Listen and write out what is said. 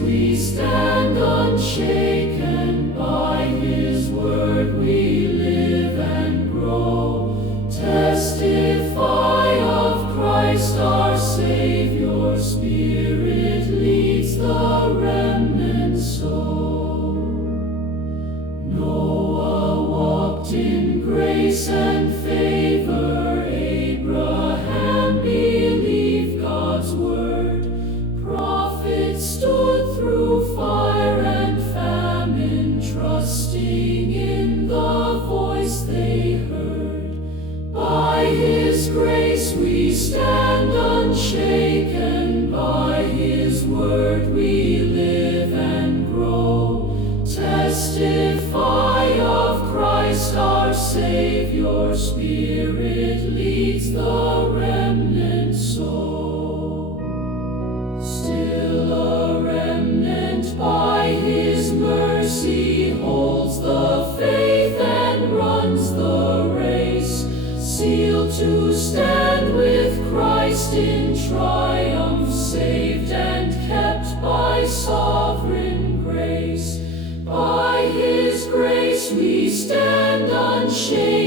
we stand unshaken. By His word we live and grow. Testify of Christ our Savior. Spirit leads the remnant soul. Noah walked in grace and favor. Abraham believed God's word. Prophets stood through fire and famine, trusting in the voice they heard. By His grace we stand unshaken. By His word we live and grow. Testify of Christ our Savior. Spirit leads the remnant soul. Still a remnant by His mercy holds the faith and runs the race, sealed to stand with Christ in triumph, saved and kept by sovereign grace. By His grace we stand unshaken.